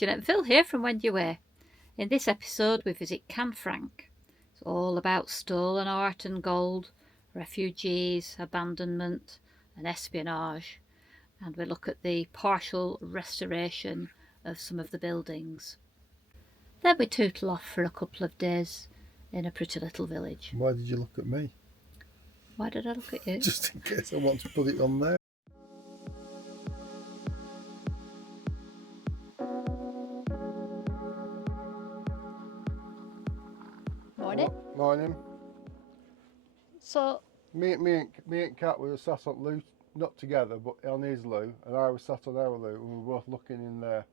Jeanette Phil here from When You Wear. In this episode we visit Canfranc. It's all about stolen art and gold, refugees, abandonment and espionage, and we look at the partial restoration of some of the buildings. Then we tootle off for a couple of days in a pretty little village. Why did you look at me? Why did I look at you? Just in case I want to put it on there. Morning. Morning. So Me and Kat were sat on loo, not together, but on his loo, and I was sat on our loo, and we were both looking in there.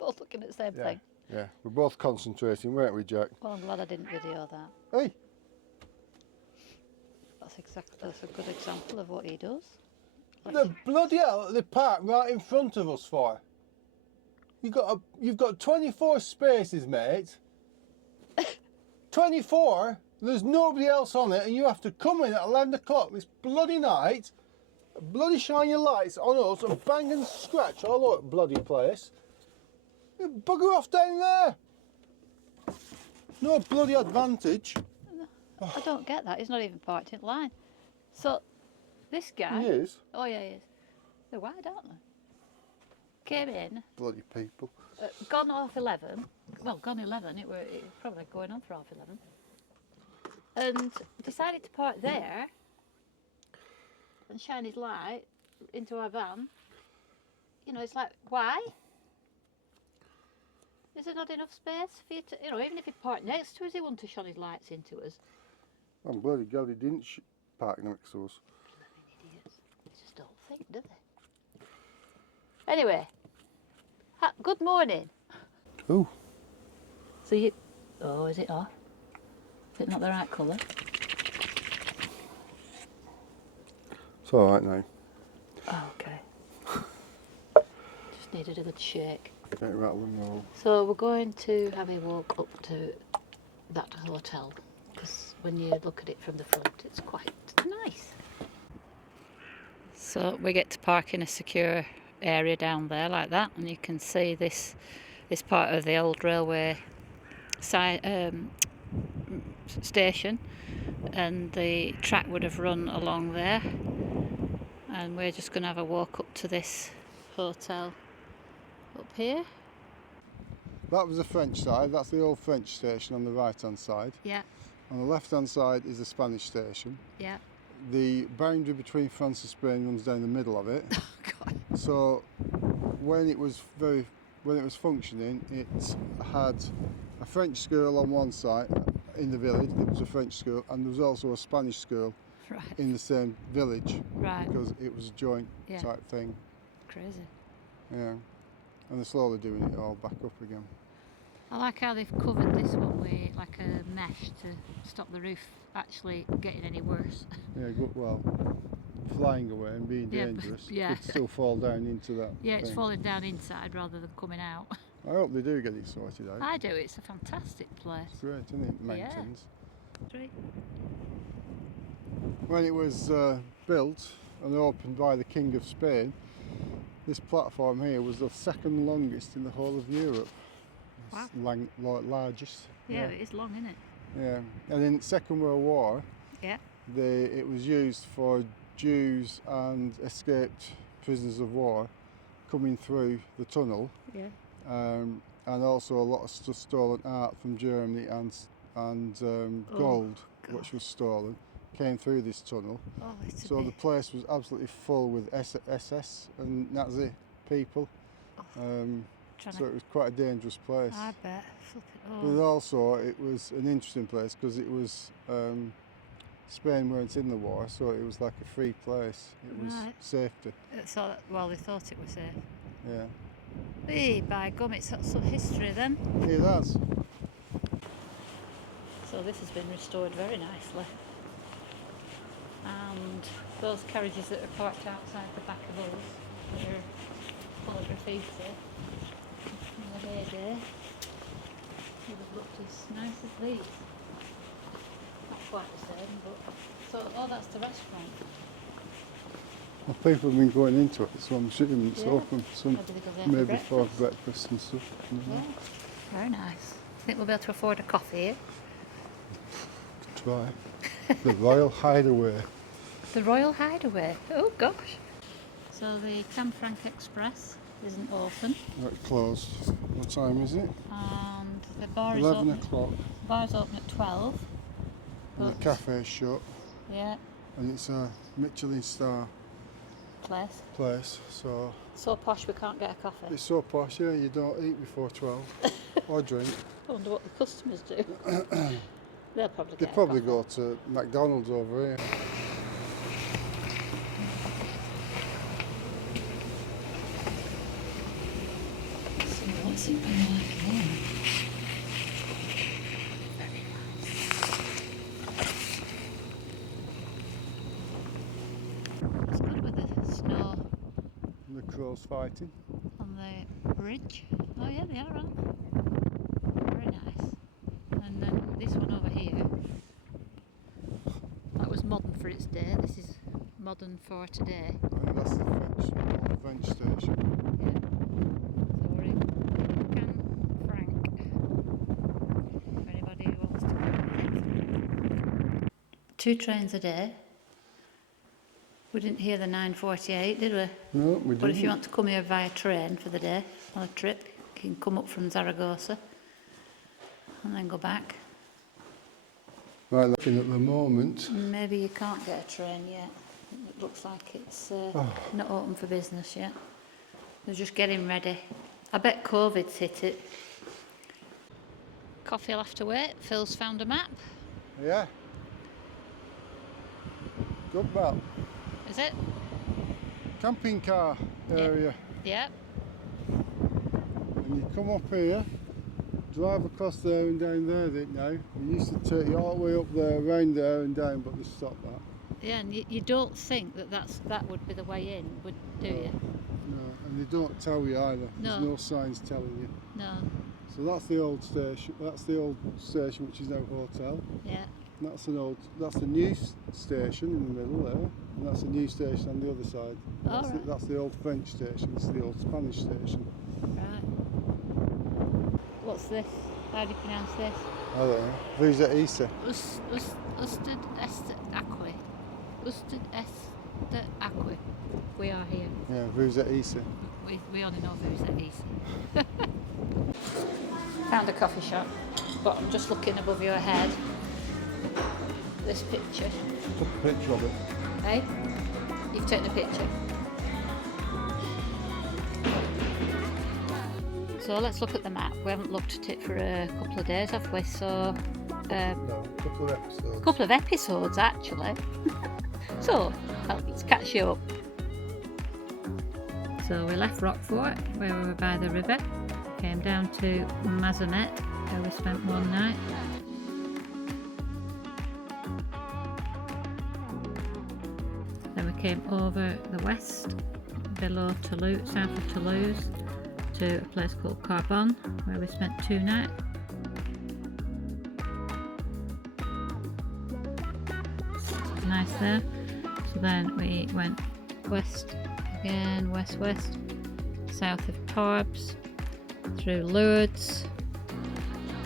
both looking at the same thing. Yeah, we're both concentrating, weren't we, Jack? Well, I'm glad I didn't video that. Hey! That's a good example of what he does. The bloody hell, they parked right in front of us for. You've got 24 spaces, mate. 24. There's nobody else on it, and you have to come in at 11 o'clock this bloody night, bloody shine your lights on us, and bang and scratch all over the bloody place. You bugger off down there. No bloody advantage. I don't get that. He's not even parked in line. So, this guy... He is. Oh, yeah, he is. They're wide, aren't they? Came in... Bloody people. Gone half 11. Well, gone 11. It was probably going on for half 11. And decided to park there and shine his light into our van. You know, it's like, why? Is there not enough space for you to... You know, even if he parked next to us, he wouldn't have shone his lights into us. I'm bloody glad he didn't park next to us. Blooming idiots. They just don't think, do they? Anyway, good morning. Ooh. So you... Oh, is it off? Is it not the right colour? It's alright now. Oh, okay. Just needed a good shake. Get it rattling roll. So we're going to have a walk up to that hotel, because when you look at it from the front, it's quite nice. So we get to park in a secure area down there like that, and you can see this part of the old railway station, and the track would have run along there, and we're just going to have a walk up to this hotel up here. That was the French side, that's the old French station on the right hand side. Yeah. On the left hand side is the Spanish station. Yeah. The boundary between France and Spain runs down the middle of it. Oh, God. So when it was functioning, it had a French school on one side in the village, it was a French school, and there was also a Spanish school in the same village, because it was a joint type thing. Crazy. Yeah, and they're slowly doing it all back up again. I like how they've covered this one with like a mesh to stop the roof actually getting any worse. Yeah, good. Well, flying away and being dangerous, it could still fall down into that. Yeah, it's thing. falling down inside rather than coming out. I hope they do get it sorted out. I do. It's a fantastic place. It's great, isn't it? Mountains. Yeah. When it was built and opened by the King of Spain, this platform here was the second longest in the whole of Europe. Wow. Largest. Yeah, it is long, isn't it? Yeah, and in the Second World War, it was used for Jews and escaped prisoners of war coming through the tunnel. Yeah. And also a lot of stolen art from Germany and gold, which was stolen, came through this tunnel. Oh, so the place was absolutely full with SS and Nazi people. So it was quite a dangerous place. I bet. But also it was an interesting place because it was Spain weren't in the war, so it was like a free place. It was safety. So, well, they thought it was safe. Yeah. Hey, by gum, it's got some history then. It has. So this has been restored very nicely. And those carriages that are parked outside the back of us, they're full of graffiti. In the heyday, would have looked as nice as these. Not quite the same, but... So, oh, that's the restaurant. Well, people have been going into it, so I'm assuming it's open. Maybe for breakfast. breakfast and stuff. Yeah. Very nice. Think we'll be able to afford a coffee here? Try. The Royal Hideaway. The Royal Hideaway. Oh gosh. So the Canfranc Express isn't open. Right, closed. What time is it? And the bar 11 is open. o'clock. The bar's open at 12. And the cafe's shut. Yeah. And it's a Michelin star Place. So posh we can't get a coffee. it's so posh, yeah, you don't eat before 12 or drink. I wonder what the customers do. They'll probably They get probably a go to McDonald's over here. So what's it been like here? Very nice. It's good with the snow And the crows fighting. on the bridge. Oh yeah, they are, aren't they? Very nice. And then this one over here, that was modern for its day. This is modern for today. And that's the French station. Yeah. So we're in Canfranc. If anybody wants to come with it. 2 trains a day. We didn't hear the 9:48, did we? No, we didn't. But if you want to come here via train for the day on a trip, you can come up from Zaragoza and then go back. Right, looking at the moment. Maybe you can't get a train yet. It looks like it's not open for business yet. They're just getting ready. I bet COVID's hit it. Coffee will have to wait. Phil's found a map. Yeah. Good map. Is it? Camping car area. Yeah. And you come up here, drive across there and down there now. We used to take you all the way up there, around there and down, but they stopped that. Yeah, and you don't think that would be the way in, do you? No, and they don't tell you either. No. There's no signs telling you. No. So that's the old station. That's the old station, which is now hotel. Yeah. And that's the new station in the middle there, and that's the new station on the other side. That's the old French station. It's the old Spanish station. Right. What's this? How do you pronounce this? I don't know. Vous êtes ici? Usted este aqui. Usted este aqui. We are here. Yeah, vous êtes ici. We only know vous êtes ici. Found a coffee shop, but I'm just looking above your head. This picture. Took a picture of it. Hey? You've taken a picture. So let's look at the map. We haven't looked at it for a couple of days, have we? So, No, a couple of episodes. a couple of episodes actually. So, let's catch you up. So we left Roquefort, where we were by the river, came down to Mazamet, where we spent one night. Then we came over the west, below Toulouse, south of Toulouse, to a place called Carbon, where we spent 2 nights. Nice there. So then we went west again, west, south of Tarbes, through Lourdes,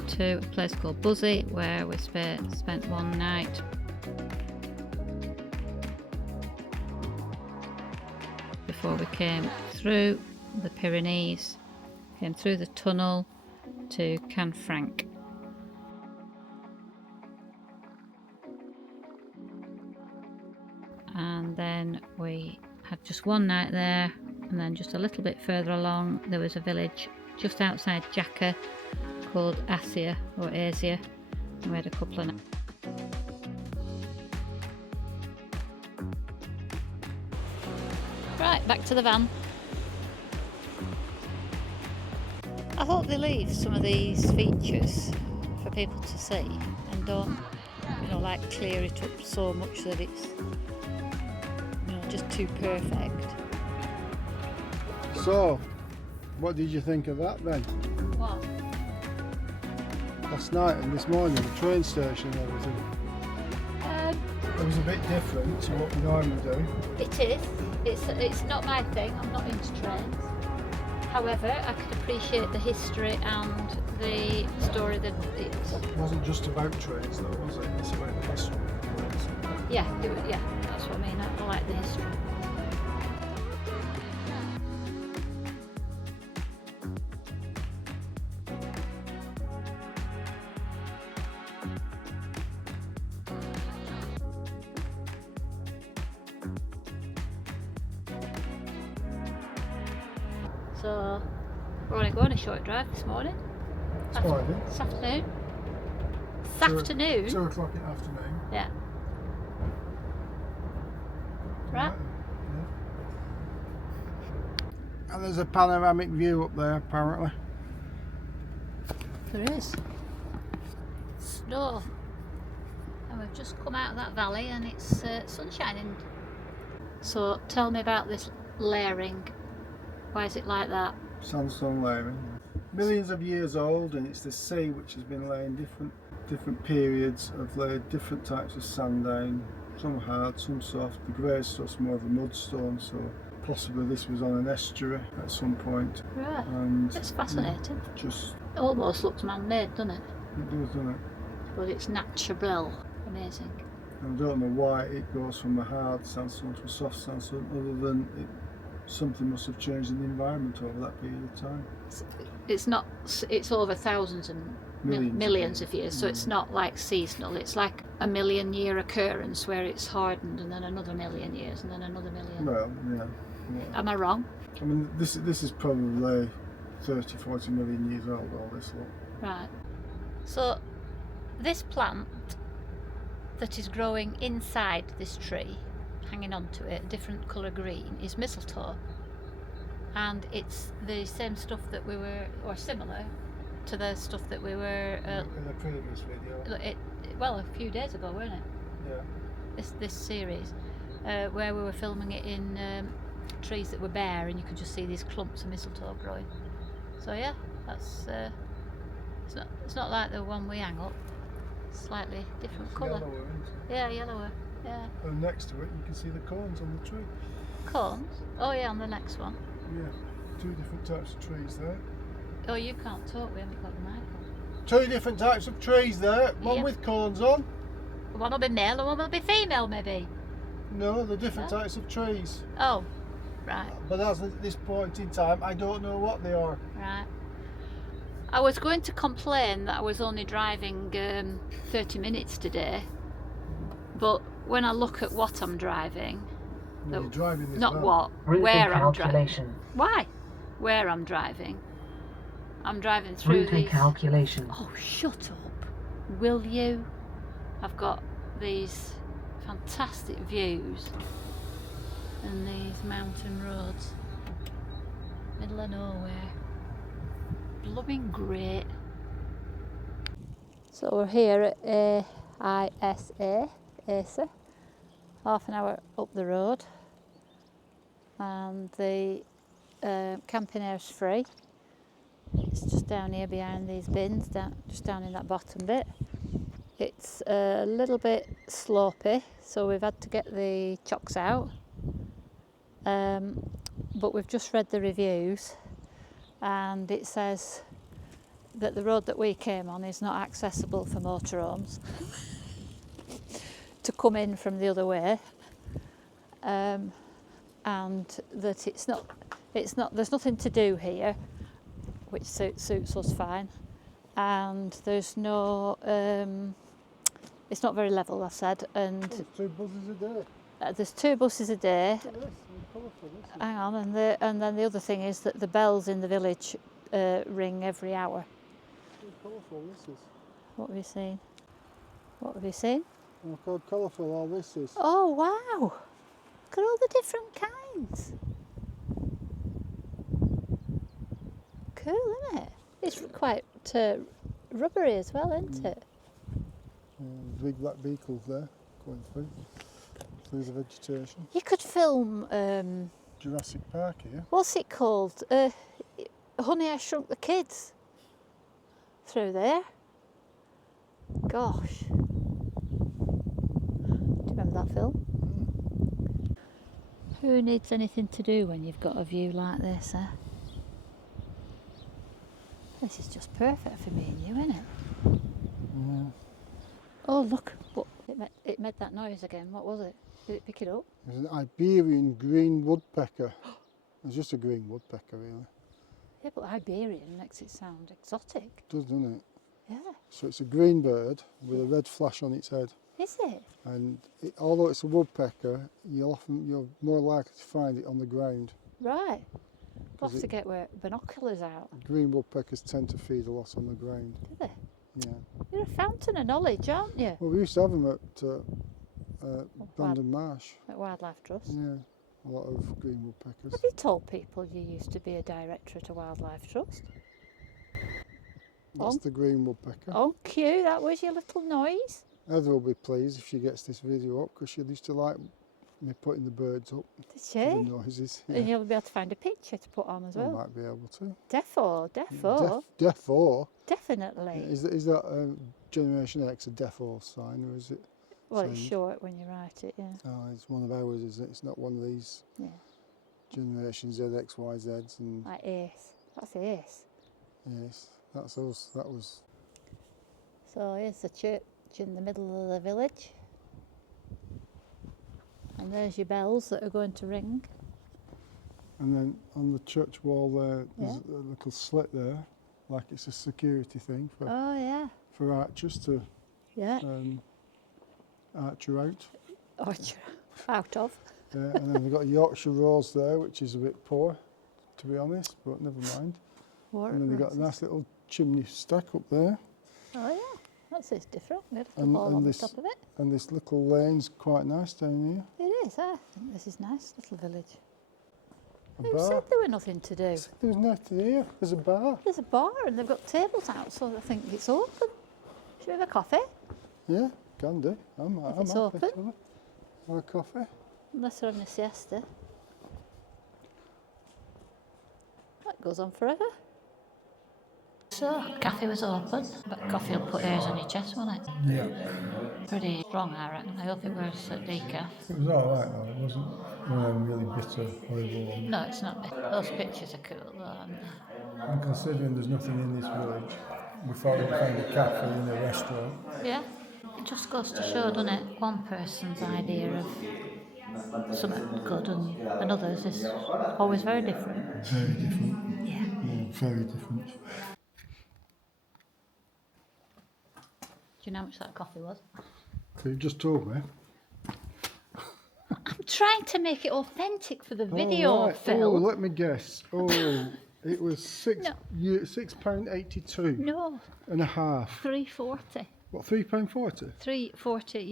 to a place called Buzzy, where we spent 1 night. Before we came through the Pyrenees, came through the tunnel to Canfranc. And then we had just 1 night there, and then just a little bit further along there was a village just outside Jaca called Asia or Asia, and we had a couple of nights. Right, back to the van. I hope they leave some of these features for people to see and don't, like clear it up so much that it's, just too perfect. So, what did you think of that then? What? Last night and this morning, the train station and everything. It was a bit different to what we normally do. It is. It's not my thing. I'm not into trains. However, I could appreciate the history and the story that it's... It wasn't just about trains though, was it? It's about the history. Yeah, that's what I mean. I like the history. So we're only going a short drive this morning. This morning? This afternoon. This afternoon? 2 o'clock in the afternoon. Yeah. Right. Yeah. And there's a panoramic view up there apparently. There is. Snow. And we've just come out of that valley and it's sun shining. So tell me about this layering. Why is it like that? Sandstone layering. Millions of years old, and it's the sea which has been laying different periods, have laid different types of sand down. Some hard, some soft. The grey stuff's more of a mudstone, so possibly this was on an estuary at some point. Right. And it's fascinating. Just it almost looks man-made, doesn't it? It does, doesn't it? But it's natural. Amazing. I don't know why it goes from a hard sandstone to a soft sandstone, other than something must have changed in the environment over that period of time. It's over thousands and millions of years, so it's not like seasonal. It's like a 1,000,000-year occurrence where it's hardened and then another 1,000,000 years and then another 1,000,000. Well, yeah. Am I wrong? I mean, this is probably 30, 40 million years old, all this lot. Right. So this plant that is growing inside this tree, hanging onto it, a different colour green, is mistletoe. And it's the same stuff that we were, or similar to the stuff that we were... in the previous video. Well, a few days ago, weren't it? Yeah. This series, where we were filming it in trees that were bare and you could just see these clumps of mistletoe growing. So yeah, that's... it's not like the one we hang up. Slightly different colour. Yellower, isn't it? Yeah, yellower. Yeah. And next to it, you can see the cones on the tree. Cones? Oh yeah, on the next one. Yeah, 2 different types of trees there. Oh, you can't talk. We haven't got the mic on. 2 different types of trees there. One with cones on. One will be male and one will be female, maybe. No, they're different types of trees. Oh, right. But as at this point in time, I don't know what they are. Right. I was going to complain that I was only driving 30 minutes today, but when I look at what I'm driving, well, you're driving this not well. what, Routing where I'm driving. Why? Where I'm driving. I'm driving through Routing these... calculation. Oh, shut up. Will you? I've got these fantastic views and these mountain roads. Middle of nowhere. Blooming great. So we're here at Aire, half an hour up the road, and the camping air's free. It's just down here behind these bins, just down in that bottom bit. It's a little bit slopey, so we've had to get the chocks out, but we've just read the reviews and it says that the road that we came on is not accessible for motorhomes to come in from the other way, and that it's not there's nothing to do here, which suits us fine, and there's no it's not very level, I said, and there's 2 buses a day. There's 2 buses a day. Colourful, Hang on, and then the other thing is that the bells in the village ring every hour. Colourful this is. What have you seen? What have you seen? Oh, how colourful all this is. Oh wow! Look at all the different kinds. Cool, isn't it? It's quite rubbery as well, isn't it? Big black beetles there going through the vegetation. You could film Jurassic Park here. what's it called? Honey, I Shrunk the Kids through there. Gosh. Do you remember Remember that film? Who needs anything to do when you've got a view like this, eh? This is just perfect for me and you, isn't it? Yeah. Oh, look. It made that noise again. What was it? Did it pick it up? It was an Iberian green woodpecker. It's just a green woodpecker, really. Yeah, but Iberian makes it sound exotic. It does, doesn't it? Yeah. So it's a green bird with a red flash on its head. Is it? And although it's a woodpecker, you're more likely to find it on the ground. Right. We'll have to get binoculars out. Green woodpeckers tend to feed a lot on the ground. Do they? Yeah. You're a fountain of knowledge, aren't you? Well, we used to have them at Brandon Marsh. At Wildlife Trust? Yeah, a lot of green woodpeckers. Have you told people you used to be a director at a Wildlife Trust? That's the green woodpecker. On cue, that was your little noise. Heather will be pleased if she gets this video up, because she used to like me putting the birds up. Did she? The noises. Yeah. And you'll be able to find a picture to put on as well. I might be able to. Defo. Defo? Definitely. Is that Generation X a defo sign, or is it? Well, it's short when you write it, yeah. Oh, it's one of ours, is it? It's not one of these Generation Z, X, Y, Zs and. Like Ace. That's Ace. Yes, that's us. That was. So here's the church in the middle of the village. And there's your bells that are going to ring. And then on the church wall there, there's a little slit there, like it's a security thing for archers to archer out. Archer out of. Yeah, and then we've got a Yorkshire rose there, which is a bit poor, to be honest, but never mind. And then we've got a nice little chimney stack up there. Oh yeah, that's different. We have a ball on the top of it. And this little lane's quite nice down here. It is, I think this is nice, little village. Who said there were nothing to do? There was nothing here. There's a bar. There's a bar and they've got tables out, so I think it's open. Should we have a coffee? Yeah, can do. I'm happy open. to have a coffee. Unless we're having a siesta. That goes on forever. So, cafe was open, but coffee will put hairs on your chest, won't it? Yeah. Pretty strong, I reckon. I hope it was at decaf. It was alright though, it wasn't really bitter, horrible one. No, it's not. Those pictures are cool though, aren't they? And considering there's nothing in this village, we thought we'd find a cafe and a restaurant. Yeah. It just goes to show, doesn't it? One person's idea of something good and another's is always very different. Very different. Yeah. Very different. Do you know how much that coffee was? So you just told me. I'm trying to make it authentic for the video, right. Phil. Oh, let me guess. Oh, it was £6.82. No. And a half. £3.40. What, £3.40? €3.40.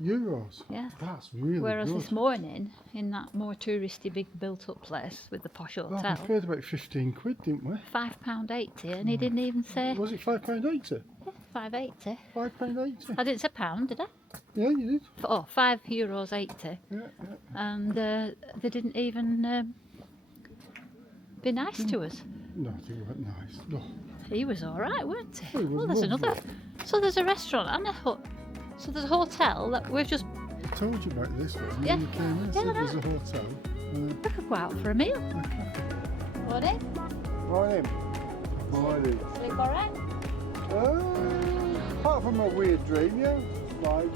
Euros? Yeah. That's really Whereas good. this morning, in that more touristy, big built-up place with the posh hotel, Well, we paid about 15 quid, didn't we? £5.80, and he didn't even say... Was it £5.80? Yeah, £5.80. £5.80? I didn't say pound, did I? Yeah, you did. Oh, €5.80. Yeah. And they didn't even be nice to us. No, they weren't nice. No. He was all right, weren't he? He was there's lovely. another. So there's a restaurant and a hut. So there's a hotel that we've just... I told you about this one. Yeah. When you came in, I said Yeah, I there's a hotel. We could go out for a meal. Morning. Morning. Morning. Sleep all right? Apart from a weird dream, yeah. Like,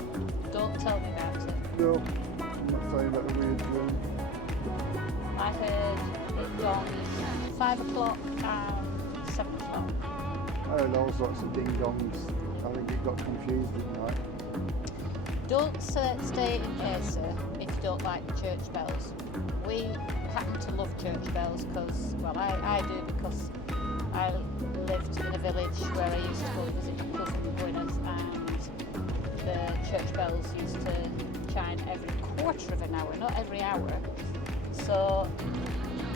Don't tell me about it. no, I'm not saying about a weird dream. I heard it gone 5 o'clock and 7 o'clock. I heard all sorts of ding-dongs. I think it got confused, didn't I? Don't stay in Aire if you don't like the church bells. We happen to love church bells because, well, I do because I lived in a village where I used to go visit my cousin Gwyneth, and the church bells used to chime every quarter of an hour, not every hour. So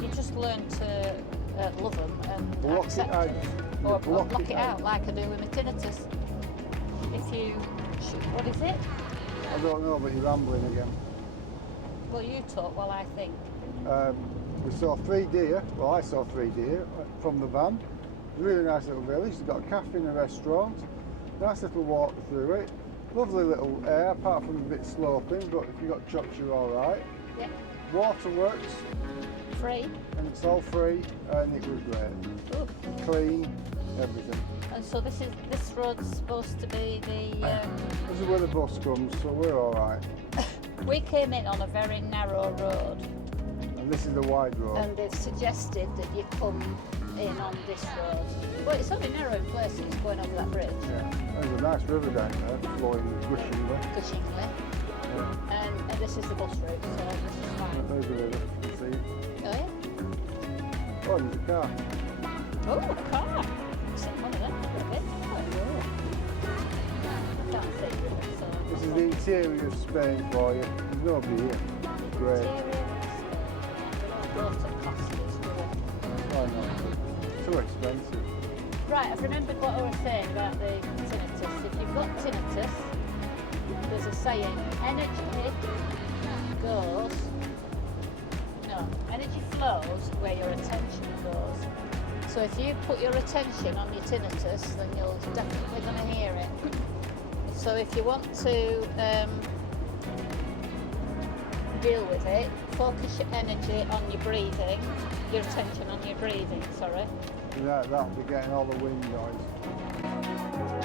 you just learn to love them and Block accept it out. them. Or block it out like I do with my tinnitus. If you... What is it? I don't know, but you're rambling again. Well, you talk while I think. We saw 3 deer. Well, I saw 3 deer from the van. Really nice little village. It's got a cafe and a restaurant. Nice little walk through it. Lovely little aire, apart from a bit sloping, but if you've got chops you're alright. Yeah. Waterworks. Free. And it's all free and it was great. Ooh. Clean, everything. And so this road's supposed to be the... This is where the bus comes, so we're alright. We came in on a very narrow road. And this is the wide road. And they've suggested that you come in on this road. But it's only narrow in places going over that bridge. Yeah. There's a nice river down there, flowing gushingly. Gushingly. Yeah. And this is the bus route, so this is fine. There's the river, you see. Oh yeah? Oh, there's a car. Oh, a car! Sitting one of them for a bit. Oh, I can't see really, so... This is the interior of Spain for you. There's nobody here. Great. Oh no, too expensive. Right, I've remembered what I was saying about the tinnitus. If you've got tinnitus, there's a saying, energy flows where your attention goes. So if you put your attention on your tinnitus, then you're definitely going to hear it. So if you want to deal with it, focus your energy on your breathing, your attention on your breathing, sorry. That'll be getting all the wind noise.